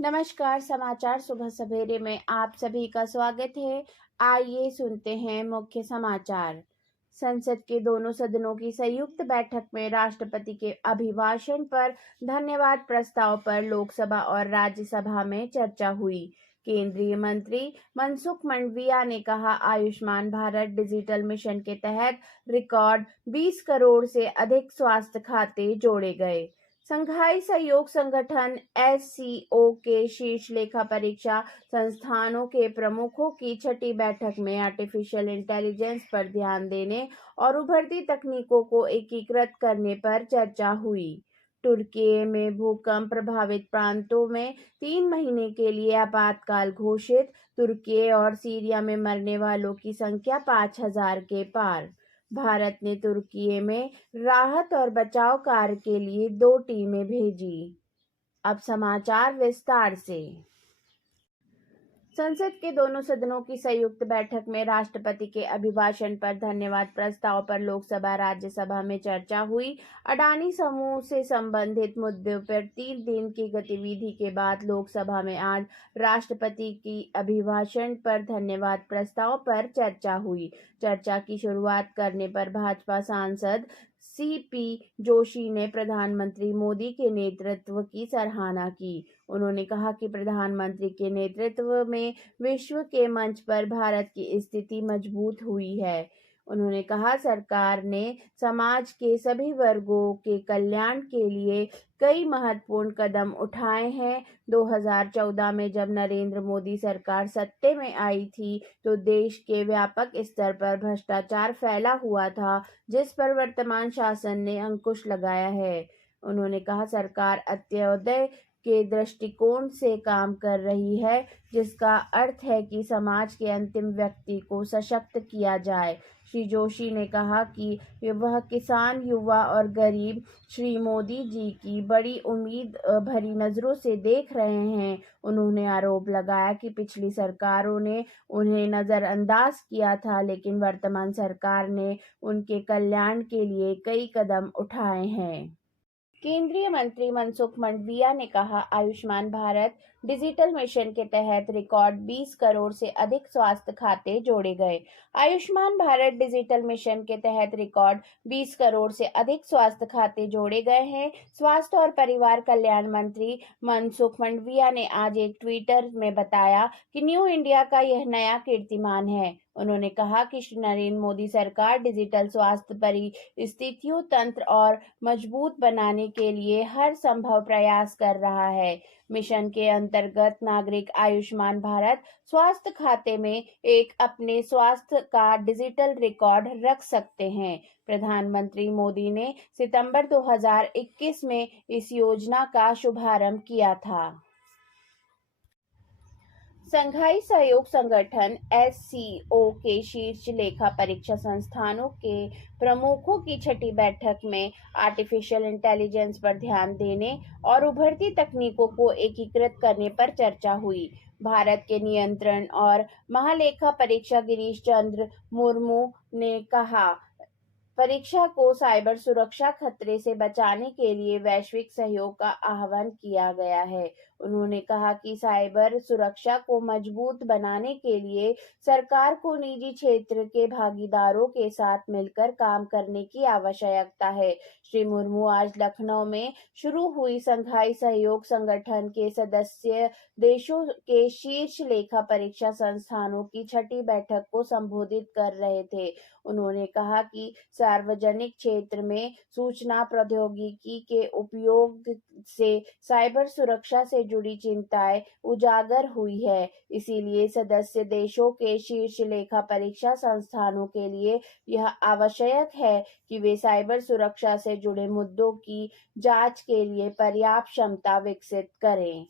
नमस्कार, समाचार सुबह सवेरे में आप सभी का स्वागत है। आइए सुनते हैं मुख्य समाचार। संसद के दोनों सदनों की संयुक्त बैठक में राष्ट्रपति के अभिभाषण पर धन्यवाद प्रस्ताव पर लोकसभा और राज्यसभा में चर्चा हुई। केंद्रीय मंत्री मनसुख मंडाविया ने कहा, आयुष्मान भारत डिजिटल मिशन के तहत रिकॉर्ड 20 करोड़ से अधिक स्वास्थ्य खाते जोड़े गए। संघाई सहयोग संगठन एससीओ के शीर्ष लेखा परीक्षा संस्थानों के प्रमुखों की छठी बैठक में आर्टिफिशियल इंटेलिजेंस पर ध्यान देने और उभरती तकनीकों को एकीकृत करने पर चर्चा हुई। तुर्की में भूकंप प्रभावित प्रांतों में 3 महीने के लिए आपातकाल घोषित। तुर्की और सीरिया में मरने वालों की संख्या 5,000 के पार। भारत ने तुर्की में राहत और बचाव कार्य के लिए 2 टीमें भेजी। अब समाचार विस्तार से। संसद के दोनों सदनों की संयुक्त बैठक में राष्ट्रपति के अभिभाषण पर धन्यवाद प्रस्ताव पर लोकसभा राज्यसभा में चर्चा हुई। अडानी समूह से संबंधित मुद्दों पर 3 दिन की गतिविधि के बाद लोकसभा में आज राष्ट्रपति की अभिभाषण पर धन्यवाद प्रस्ताव पर चर्चा हुई। चर्चा की शुरुआत करने पर भाजपा सांसद सीपी जोशी ने प्रधानमंत्री मोदी के नेतृत्व की सराहना की। उन्होंने कहा कि प्रधानमंत्री के नेतृत्व में विश्व के मंच पर भारत की स्थिति मजबूत हुई है। उन्होंने कहा, सरकार ने समाज के सभी वर्गों के कल्याण के लिए कई महत्वपूर्ण कदम उठाए हैं। 2014 में जब नरेंद्र मोदी सरकार सत्ते में आई थी तो देश के व्यापक स्तर पर भ्रष्टाचार फैला हुआ था, जिस पर वर्तमान शासन ने अंकुश लगाया है। उन्होंने कहा, सरकार अंत्योदय के दृष्टिकोण से काम कर रही है, जिसका अर्थ है कि समाज के अंतिम व्यक्ति को सशक्त किया जाए। श्री जोशी ने कहा कि वह किसान, युवा और गरीब श्री मोदी जी की बड़ी उम्मीद भरी नजरों से देख रहे हैं। उन्होंने आरोप लगाया कि पिछली सरकारों ने उन्हें नजरअंदाज किया था, लेकिन वर्तमान सरकार ने उनके कल्याण के लिए कई कदम उठाए हैं। केंद्रीय मंत्री मनसुख मंडाविया ने कहा, आयुष्मान भारत डिजिटल मिशन के तहत रिकॉर्ड 20 करोड़ से अधिक स्वास्थ्य खाते जोड़े गए। आयुष्मान भारत डिजिटल मिशन के तहत रिकॉर्ड 20 करोड़ से अधिक स्वास्थ्य खाते जोड़े गए हैं। स्वास्थ्य और परिवार कल्याण मंत्री मनसुख मंडाविया ने आज एक ट्वीटर में बताया कि न्यू इंडिया का यह नया कीर्तिमान है। उन्होंने कहा कि श्री नरेंद्र मोदी सरकार डिजिटल स्वास्थ्य परिस्थितियों तंत्र और मजबूत बनाने के लिए हर संभव प्रयास कर रहा है। मिशन के अंतर्गत नागरिक आयुष्मान भारत स्वास्थ्य खाते में एक अपने स्वास्थ्य का डिजिटल रिकॉर्ड रख सकते हैं। प्रधानमंत्री मोदी ने सितंबर 2021 में इस योजना का शुभारंभ किया था। संघाई सहयोग संगठन एससीओ के शीर्ष लेखा परीक्षा संस्थानों के प्रमुखों की छठी बैठक में आर्टिफिशियल इंटेलिजेंस पर ध्यान देने और उभरती तकनीकों को एकीकृत करने पर चर्चा हुई। भारत के नियंत्रण और महालेखा परीक्षक गिरीश चंद्र मुर्मू ने कहा, परीक्षा को साइबर सुरक्षा खतरे से बचाने के लिए वैश्विक सहयोग का आह्वान किया गया है। उन्होंने कहा कि साइबर सुरक्षा को मजबूत बनाने के लिए सरकार को निजी क्षेत्र के भागीदारों के साथ मिलकर काम करने की आवश्यकता है। श्री मुर्मू आज लखनऊ में शुरू हुई संघाई सहयोग संगठन के सदस्य देशों के शीर्ष लेखा परीक्षा संस्थानों की छठी बैठक को संबोधित कर रहे थे। उन्होंने कहा कि सार्वजनिक क्षेत्र में सूचना प्रौद्योगिकी के उपयोग से साइबर सुरक्षा से जुड़ी चिंताएं उजागर हुई है। इसीलिए सदस्य देशों के शीर्ष लेखा परीक्षा संस्थानों के लिए यह आवश्यक है कि वे साइबर सुरक्षा से जुड़े मुद्दों की जांच के लिए पर्याप्त क्षमता विकसित करें।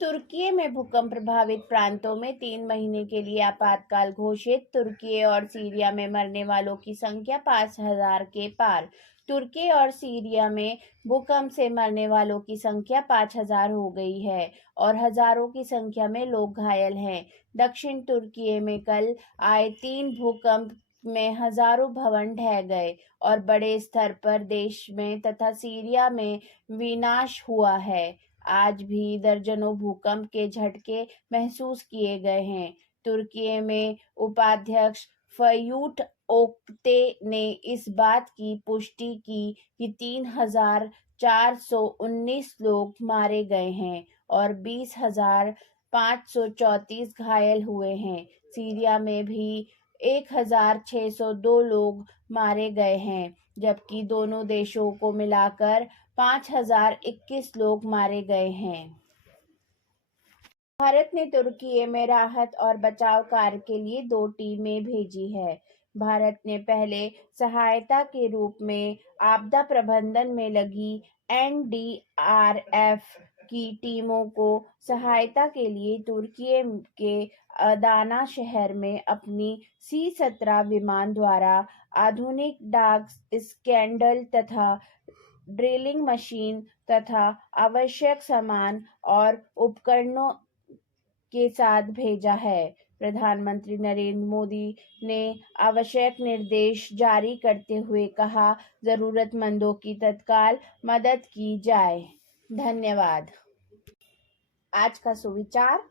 तुर्की में भूकंप प्रभावित प्रांतों में 3 महीने के लिए आपातकाल घोषित। तुर्की और सीरिया में मरने वालों की संख्या 5,000 के पार। तुर्की और सीरिया में भूकंप से मरने वालों की संख्या 5,000 हो गई है और हजारों की संख्या में लोग घायल हैं। दक्षिण तुर्की में कल आए 3 भूकंप में हजारों भवन ढह गए और बड़े स्तर पर देश में तथा सीरिया में विनाश हुआ है। आज भी दर्जनों भूकंप के झटके महसूस किए गए हैं। तुर्की में उपाध्यक्ष फ़यूट ओक्ते ने इस बात की पुष्टि की कि 3,419 लोग मारे गए हैं और 20,534 घायल हुए हैं। सीरिया में भी 1,602 लोग मारे गए हैं, जबकि दोनों देशों को मिलाकर 5,021 लोग मारे गए हैं। भारत ने तुर्की में राहत और बचाव कार्य के लिए 2 टीमें भेजी है। भारत ने पहले सहायता के रूप में आपदा प्रबंधन में लगी एनडीआरएफ की टीमों को सहायता के लिए तुर्की के अदाना शहर में अपनी C-17 विमान द्वारा आधुनिक डाक स्कैंडल तथा ड्रिलिंग मशीन तथा आवश्यक सामान और उपकरणों के साथ भेजा है। प्रधानमंत्री नरेंद्र मोदी ने आवश्यक निर्देश जारी करते हुए कहा, जरूरतमंदों की तत्काल मदद की जाए। धन्यवाद। आज का सुविचार: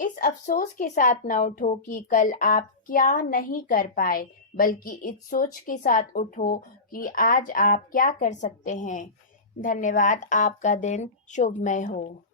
इस अफसोस के साथ न उठो कि कल आप क्या नहीं कर पाए, बल्कि इस सोच के साथ उठो कि आज आप क्या कर सकते हैं। धन्यवाद। आपका दिन शुभमय हो।